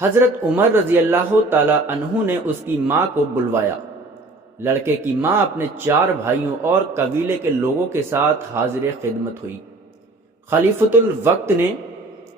حضرت عمر رضی اللہ تعالی عنہ نے اس کی ماں کو بلوایا۔ لڑکے کی ماں اپنے 4 بھائیوں اور قبیلے کے لوگوں کے ساتھ حاضر خدمت ہوئی۔ خلیفۃ الوقت نے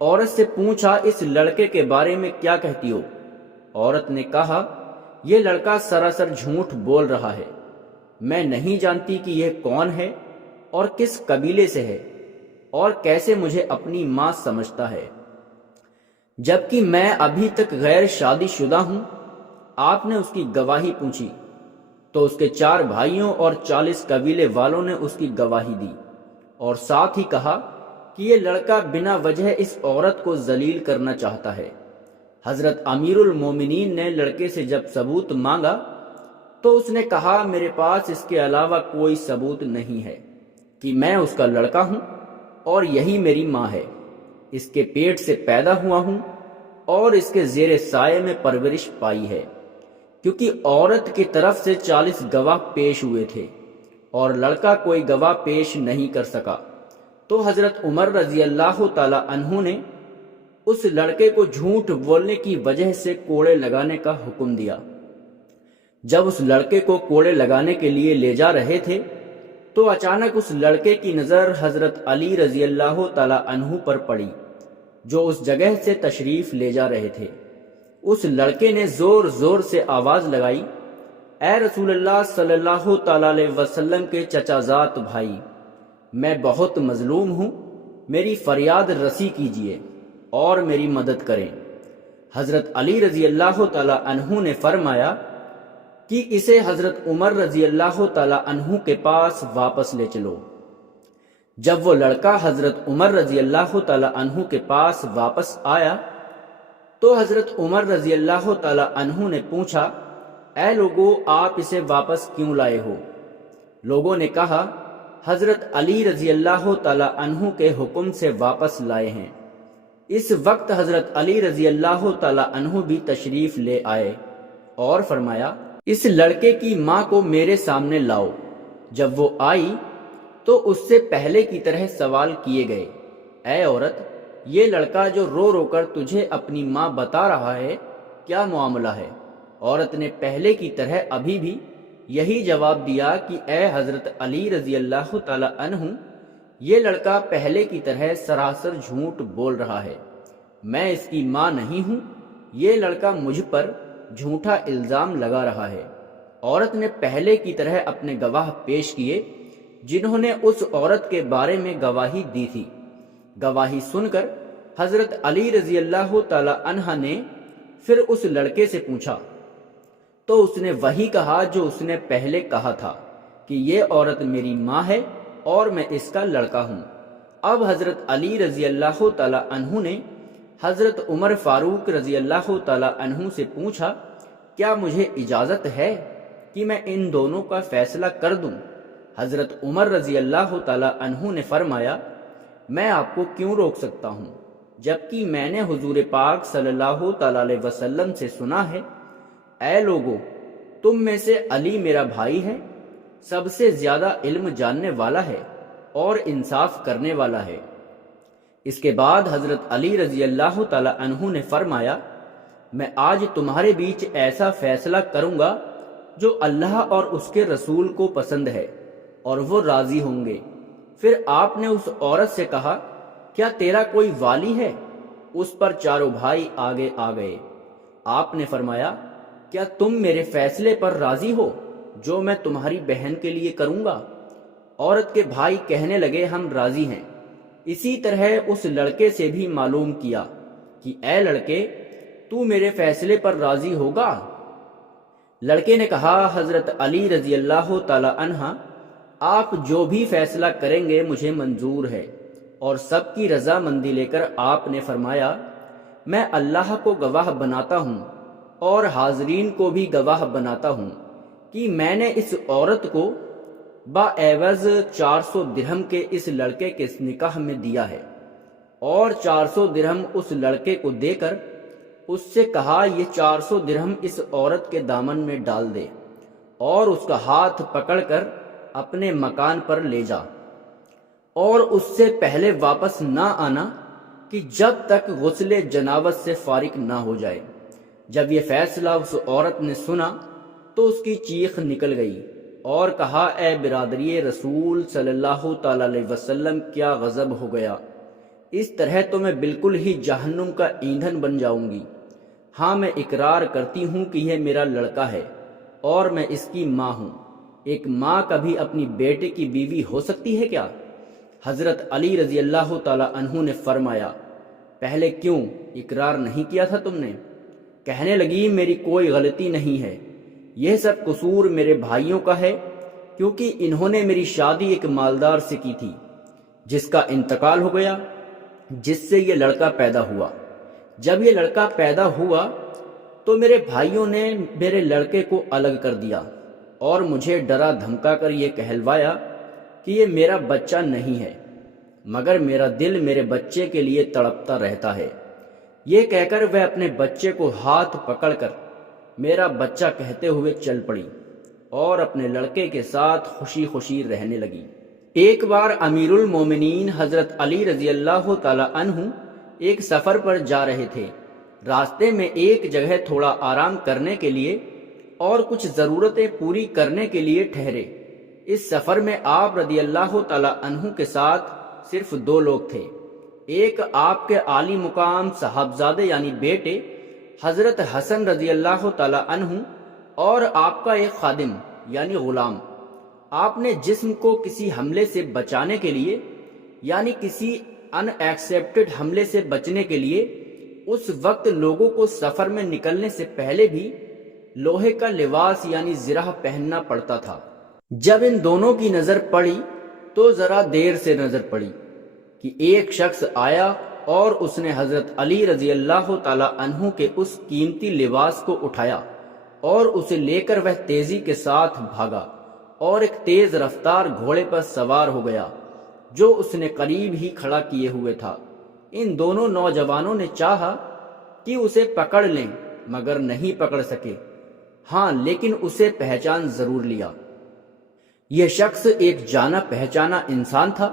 عورت سے پوچھا، اس لڑکے کے بارے میں کیا کہتی ہو؟ عورت نے کہا، یہ لڑکا سراسر جھوٹ بول رہا ہے، میں نہیں جانتی کہ یہ کون ہے اور کس قبیلے سے ہے اور کیسے مجھے اپنی ماں سمجھتا ہے، جبکہ میں ابھی تک غیر شادی شدہ ہوں۔ آپ نے اس کی گواہی پوچھی تو اس کے 4 بھائیوں اور 40 قبیلے والوں نے اس کی گواہی دی، اور ساتھ ہی کہا کہ یہ لڑکا بنا وجہ اس عورت کو ذلیل کرنا چاہتا ہے۔ حضرت امیر المومنین نے لڑکے سے جب ثبوت مانگا تو اس نے کہا، میرے پاس اس کے علاوہ کوئی ثبوت نہیں ہے کہ میں اس کا لڑکا ہوں اور یہی میری ماں ہے۔ اس کے پیٹ سے پیدا ہوا ہوں اور اس کے زیر سائے میں پرورش پائی ہے، کیونکہ عورت کی طرف سے 40 گواہ پیش ہوئے تھے اور لڑکا کوئی گواہ پیش نہیں کر سکا۔ تو حضرت عمر رضی اللہ تعالی عنہ نے اس لڑکے کو جھوٹ بولنے کی وجہ سے کوڑے لگانے کا حکم دیا۔ جب اس لڑکے کو کوڑے لگانے کے لیے لے جا رہے تھے تو اچانک اس لڑکے کی نظر حضرت علی رضی اللہ تعالی عنہ پر پڑی، جو اس جگہ سے تشریف لے جا رہے تھے۔ اس لڑکے نے زور زور سے آواز لگائی، اے رسول اللہ صلی اللہ تعالی علیہ وسلم کے چچا زاد بھائی، میں بہت مظلوم ہوں، میری فریاد رسی کیجیے اور میری مدد کریں۔ حضرت علی رضی اللہ تعالی عنہ نے فرمایا کہ اسے حضرت عمر رضی اللہ تعالی عنہ کے پاس واپس لے چلو۔ جب وہ لڑکا حضرت عمر رضی اللہ تعالی عنہ کے پاس واپس آیا تو حضرت عمر رضی اللہ تعالی عنہ نے پوچھا، اے لوگو، آپ اسے واپس کیوں لائے ہو؟ لوگوں نے کہا، حضرت علی رضی اللہ تعالی عنہ کے حکم سے واپس لائے ہیں۔ اس وقت حضرت علی رضی اللہ تعالی عنہ بھی تشریف لے آئے اور فرمایا، اس لڑکے کی ماں کو میرے سامنے لاؤ۔ جب وہ آئی تو اس سے پہلے کی طرح سوال کیے گئے، اے عورت، یہ لڑکا جو رو رو کر تجھے اپنی ماں بتا رہا ہے، کیا معاملہ ہے؟ عورت نے پہلے کی طرح ابھی بھی یہی جواب دیا کہ اے حضرت علی رضی اللہ تعالی عنہ، یہ لڑکا پہلے کی طرح سراسر جھوٹ بول رہا ہے، میں اس کی ماں نہیں ہوں، یہ لڑکا مجھ پر جھوٹا الزام لگا رہا ہے۔ عورت نے پہلے کی طرح اپنے گواہ پیش کیے جنہوں نے اس عورت کے بارے میں گواہی دی تھی۔ گواہی سن کر حضرت علی رضی اللہ تعالی عنہ نے پھر اس لڑکے سے پوچھا تو اس نے وہی کہا جو اس نے پہلے کہا تھا کہ یہ عورت میری ماں ہے اور میں اس کا لڑکا ہوں۔ اب حضرت علی رضی اللہ تعالی عنہ نے حضرت عمر فاروق رضی اللہ تعالی عنہ سے پوچھا، کیا مجھے اجازت ہے کہ میں ان دونوں کا فیصلہ کر دوں؟ حضرت عمر رضی اللہ تعالی عنہ نے فرمایا، میں آپ کو کیوں روک سکتا ہوں، جبکہ میں نے حضور پاک صلی اللہ تعالی علیہ وسلم سے سنا ہے، اے لوگو، تم میں سے علی میرا بھائی ہے، سب سے زیادہ علم جاننے والا ہے اور انصاف کرنے والا ہے۔ اس کے بعد حضرت علی رضی اللہ تعالی عنہ نے فرمایا، میں آج تمہارے بیچ ایسا فیصلہ کروں گا جو اللہ اور اس کے رسول کو پسند ہے اور وہ راضی ہوں گے۔ پھر آپ نے اس عورت سے کہا، کیا تیرا کوئی والی ہے؟ اس پر چاروں بھائی آگے آ گئے۔ آپ نے فرمایا، کیا تم میرے فیصلے پر راضی ہو جو میں تمہاری بہن کے لیے کروں گا؟ عورت کے بھائی کہنے لگے، ہم راضی ہیں۔ اسی طرح اس لڑکے سے بھی معلوم کیا کہ اے لڑکے، تو میرے فیصلے پر راضی ہوگا؟ لڑکے نے کہا، حضرت علی رضی اللہ تعالی عنہ، آپ جو بھی فیصلہ کریں گے مجھے منظور ہے۔ اور سب کی رضا مندی لے کر آپ نے فرمایا، میں اللہ کو گواہ بناتا ہوں اور حاضرین کو بھی گواہ بناتا ہوں کہ میں نے اس عورت کو باعوض 400 درہم کے اس لڑکے کے نکاح میں دیا ہے، اور 400 درہم اس لڑکے کو دے کر اس سے کہا، یہ 400 درہم اس عورت کے دامن میں ڈال دے اور اس کا ہاتھ پکڑ کر اپنے مکان پر لے جا، اور اس سے پہلے واپس نہ آنا کہ جب تک غسل جنابت سے فارغ نہ ہو جائے۔ جب یہ فیصلہ اس عورت نے سنا تو اس کی چیخ نکل گئی اور کہا، اے برادری رسول صلی اللہ تعالی علیہ وسلم، کیا غضب ہو گیا! اس طرح تو میں بالکل ہی جہنم کا ایندھن بن جاؤں گی۔ ہاں، میں اقرار کرتی ہوں کہ یہ میرا لڑکا ہے اور میں اس کی ماں ہوں۔ ایک ماں کبھی اپنی بیٹے کی بیوی ہو سکتی ہے کیا؟ حضرت علی رضی اللہ تعالی عنہ نے فرمایا، پہلے کیوں اقرار نہیں کیا تھا تم نے؟ کہنے لگی، میری کوئی غلطی نہیں ہے، یہ سب قصور میرے بھائیوں کا ہے، کیونکہ انہوں نے میری شادی ایک مالدار سے کی تھی جس کا انتقال ہو گیا، جس سے یہ لڑکا پیدا ہوا۔ جب یہ لڑکا پیدا ہوا تو میرے بھائیوں نے میرے لڑکے کو الگ کر دیا اور مجھے ڈرا دھمکا کر یہ کہلوایا کہ یہ میرا بچہ نہیں ہے، مگر میرا دل میرے بچے کے لیے تڑپتا رہتا ہے۔ یہ کہہ کر وہ اپنے بچے کو ہاتھ پکڑ کر میرا بچہ کہتے ہوئے چل پڑی اور اپنے لڑکے کے ساتھ خوشی خوشی رہنے لگی۔ ایک بار امیر المومنین حضرت علی رضی اللہ تعالی عنہ ایک سفر پر جا رہے تھے۔ راستے میں ایک جگہ تھوڑا آرام کرنے کے لیے اور کچھ ضرورتیں پوری کرنے کے لیے ٹھہرے۔ اس سفر میں آپ رضی اللہ تعالی عنہ کے ساتھ صرف 2 لوگ تھے، ایک آپ کے عالی مقام صاحبزادے یعنی بیٹے حضرت حسن رضی اللہ تعالی عنہ اور آپ کا ایک خادم یعنی غلام۔ آپ نے جسم کو کسی حملے سے بچانے کے لیے یعنی کسی ان ایکسیپٹڈ حملے سے بچنے کے لیے اس وقت لوگوں کو سفر میں نکلنے سے پہلے بھی لوہے کا لباس یعنی زرہ پہننا پڑتا تھا۔ جب ان دونوں کی نظر پڑی تو ذرا دیر سے نظر پڑی کہ ایک شخص آیا اور اس نے حضرت علی رضی اللہ تعالی عنہ کے اس قیمتی لباس کو اٹھایا اور اسے لے کر وہ تیزی کے ساتھ بھاگا اور ایک تیز رفتار گھوڑے پر سوار ہو گیا جو اس نے قریب ہی کھڑا کیے ہوئے تھا۔ ان دونوں نوجوانوں نے چاہا کہ اسے پکڑ لیں مگر نہیں پکڑ سکے، ہاں لیکن اسے پہچان ضرور لیا۔ یہ شخص ایک جانا پہچانا انسان تھا،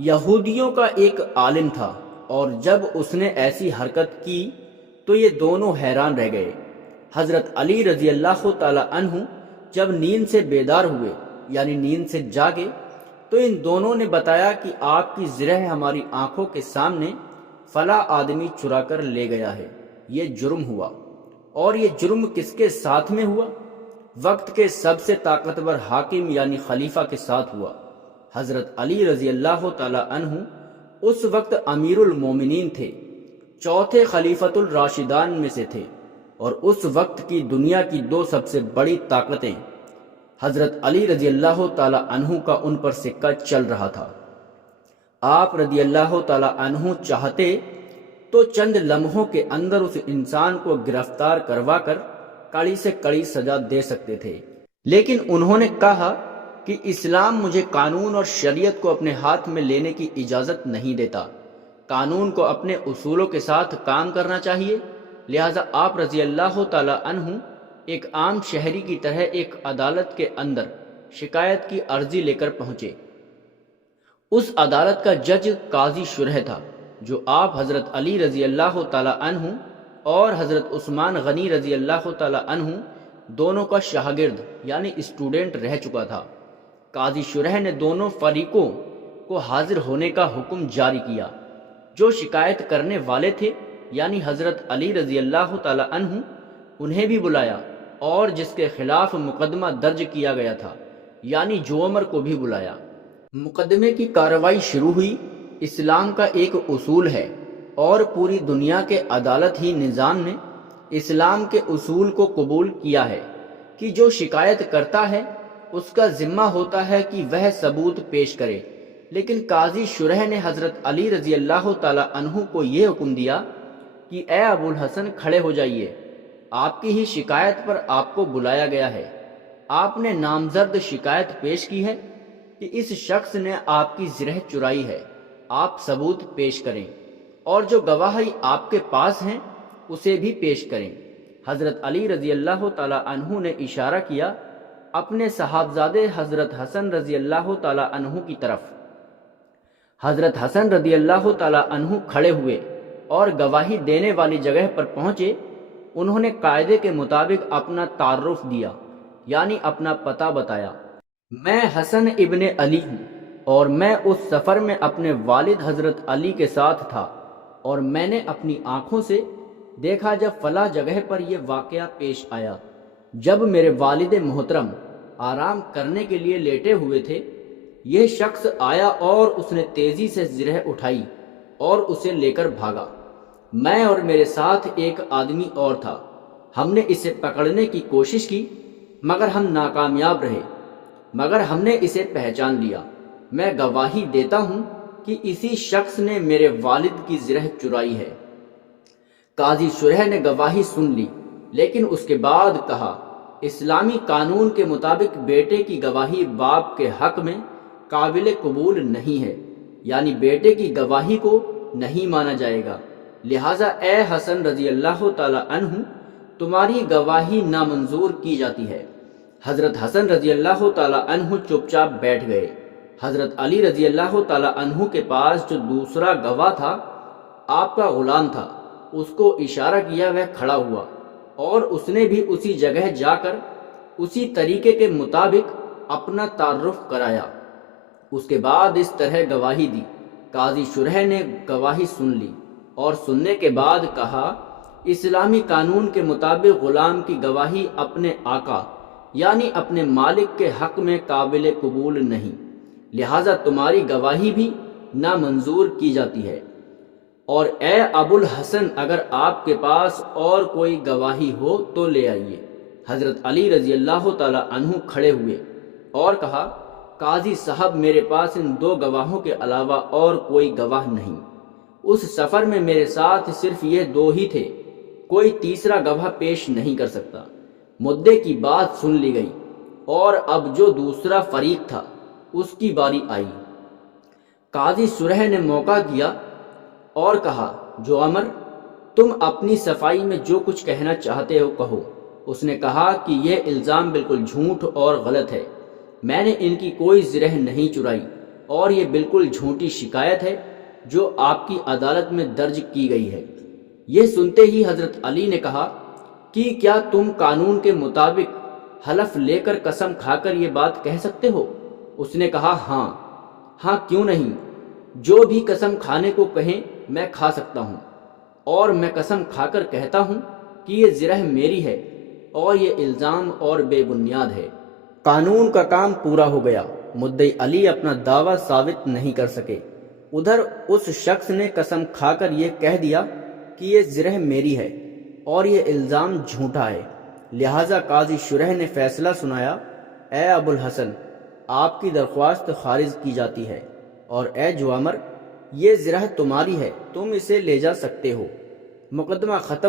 یہودیوں کا ایک عالم تھا، اور جب اس نے ایسی حرکت کی تو یہ دونوں حیران رہ گئے۔ حضرت علی رضی اللہ تعالی عنہ جب نیند سے بیدار ہوئے یعنی نیند سے جاگے تو ان دونوں نے بتایا کہ آپ کی زرہ ہماری آنکھوں کے سامنے فلاں آدمی چرا کر لے گیا ہے، یہ جرم ہوا۔ اور یہ جرم کس کے ساتھ میں ہوا؟ وقت کے سب سے طاقتور حاکم یعنی خلیفہ کے ساتھ ہوا۔ حضرت علی رضی اللہ تعالی عنہ اس وقت امیر المومنین تھے، چوتھے خلیفۃ الراشدان میں سے تھے، اور اس وقت کی دنیا کی 2 سب سے بڑی طاقتیں حضرت علی رضی اللہ تعالی عنہ کا ان پر سکہ چل رہا تھا۔ آپ رضی اللہ تعالی عنہ چاہتے تو چند لمحوں کے اندر اس انسان کو گرفتار کروا کر کڑی سے کڑی سزا دے سکتے تھے، لیکن انہوں نے کہا کہ اسلام مجھے قانون اور شریعت کو اپنے ہاتھ میں لینے کی اجازت نہیں دیتا، قانون کو اپنے اصولوں کے ساتھ کام کرنا چاہیے۔ لہذا آپ رضی اللہ تعالی عنہ ایک عام شہری کی طرح ایک عدالت کے اندر شکایت کی عرضی لے کر پہنچے۔ اس عدالت کا جج قاضی شرح تھا، جو آپ حضرت علی رضی اللہ تعالی عنہ اور حضرت عثمان غنی رضی اللہ تعالی عنہ دونوں کا شاگرد یعنی اسٹوڈنٹ رہ چکا تھا۔ قاضی شرح نے دونوں فریقوں کو حاضر ہونے کا حکم جاری کیا۔ جو شکایت کرنے والے تھے یعنی حضرت علی رضی اللہ تعالی عنہ انہیں بھی بلایا، اور جس کے خلاف مقدمہ درج کیا گیا تھا یعنی جومر کو بھی بلایا۔ مقدمے کی کارروائی شروع ہوئی۔ اسلام کا ایک اصول ہے اور پوری دنیا کے عدالت ہی نظام نے اسلام کے اصول کو قبول کیا ہے کہ جو شکایت کرتا ہے اس کا ذمہ ہوتا ہے کہ وہ ثبوت پیش کرے، لیکن قاضی شرح نے حضرت علی رضی اللہ تعالی عنہ کو یہ حکم دیا کہ اے ابو الحسن کھڑے ہو جائیے، آپ کی ہی شکایت پر آپ کو بلایا گیا ہے۔ آپ نے نامزد شکایت پیش کی ہے کہ اس شخص نے آپ کی زرہ چرائی ہے، آپ ثبوت پیش کریں، اور جو گواہی آپ کے پاس ہیں اسے بھی پیش کریں۔ حضرت علی رضی اللہ تعالی عنہ نے اشارہ کیا اپنے صاحبزادے حضرت حسن رضی اللہ تعالی عنہ کی طرف۔ حضرت حسن رضی اللہ تعالی عنہ کھڑے ہوئے اور گواہی دینے والی جگہ پر پہنچے، انہوں نے قاعدے کے مطابق اپنا تعارف دیا، یعنی اپنا پتہ بتایا۔ میں حسن ابن علی ہوں، اور میں اس سفر میں اپنے والد حضرت علی کے ساتھ تھا، اور میں نے اپنی آنکھوں سے دیکھا جب فلاں جگہ پر یہ واقعہ پیش آیا۔ جب میرے والد محترم آرام کرنے کے لیے لیٹے ہوئے تھے، یہ شخص آیا اور اس نے تیزی سے زرہ اٹھائی اور اسے لے کر بھاگا۔ میں اور میرے ساتھ ایک آدمی اور تھا، ہم نے اسے پکڑنے کی کوشش کی مگر ہم ناکامیاب رہے، مگر ہم نے اسے پہچان لیا۔ میں گواہی دیتا ہوں کہ اسی شخص نے میرے والد کی زرہ چرائی ہے۔ قاضی شرح نے گواہی سن لی، لیکن اس کے بعد کہا، اسلامی قانون کے مطابق بیٹے کی گواہی باپ کے حق میں قابل قبول نہیں ہے، یعنی بیٹے کی گواہی کو نہیں مانا جائے گا، لہٰذا اے حسن رضی اللہ تعالی عنہ تمہاری گواہی نامنظور کی جاتی ہے۔ حضرت حسن رضی اللہ تعالی عنہ چپ چاپ بیٹھ گئے۔ حضرت علی رضی اللہ تعالی عنہ کے پاس جو دوسرا گواہ تھا، آپ کا غلام تھا، اس کو اشارہ کیا، وہ کھڑا ہوا اور اس نے بھی اسی جگہ جا کر اسی طریقے کے مطابق اپنا تعارف کرایا۔ اس کے بعد اس طرح گواہی دی۔ قاضی شرح نے گواہی سن لی اور سننے کے بعد کہا، اسلامی قانون کے مطابق غلام کی گواہی اپنے آقا یعنی اپنے مالک کے حق میں قابل قبول نہیں، لہٰذا تمہاری گواہی بھی نامنظور کی جاتی ہے۔ اور اے ابو الحسن، اگر آپ کے پاس اور کوئی گواہی ہو تو لے آئیے۔ حضرت علی رضی اللہ تعالی عنہ کھڑے ہوئے اور کہا، قاضی صاحب، میرے پاس ان دو گواہوں کے علاوہ اور کوئی گواہ نہیں۔ اس سفر میں میرے ساتھ صرف یہ دو ہی تھے، کوئی تیسرا گواہ پیش نہیں کر سکتا۔ مدعے کی بات سن لی گئی اور اب جو دوسرا فریق تھا اس کی باری آئی۔ قاضی شرح نے موقع دیا اور کہا، جو عمر، تم اپنی صفائی میں جو کچھ کہنا چاہتے ہو کہو۔ اس نے کہا کہ یہ الزام بالکل جھوٹ اور غلط ہے، میں نے ان کی کوئی زرہ نہیں چرائی، اور یہ بالکل جھوٹی شکایت ہے جو آپ کی عدالت میں درج کی گئی ہے۔ یہ سنتے ہی حضرت علی نے کہا کہ کیا تم قانون کے مطابق حلف لے کر قسم کھا کر یہ بات کہہ سکتے ہو؟ اس نے کہا، ہاں کیوں نہیں، جو بھی قسم کھانے کو کہیں میں کھا سکتا ہوں، اور میں قسم کھا کر کہتا ہوں کہ یہ زرہ میری ہے اور یہ الزام اور بے بنیاد ہے۔ قانون کا کام پورا ہو گیا، مدعی علی اپنا دعویٰ ثابت نہیں کر سکے۔ ادھر اس شخص نے قسم کھا کر یہ کہہ دیا کہ یہ زرہ میری ہے اور یہ الزام جھوٹا ہے، لہٰذا قاضی شرح نے فیصلہ سنایا، اے ابو الحسن، آپ کی درخواست خارج کی جاتی ہے، اور اے جو عمر، یہ زرہ تمہاری ہے، تم اسے لے جا سکتے ہو۔ مقدمہ ختم۔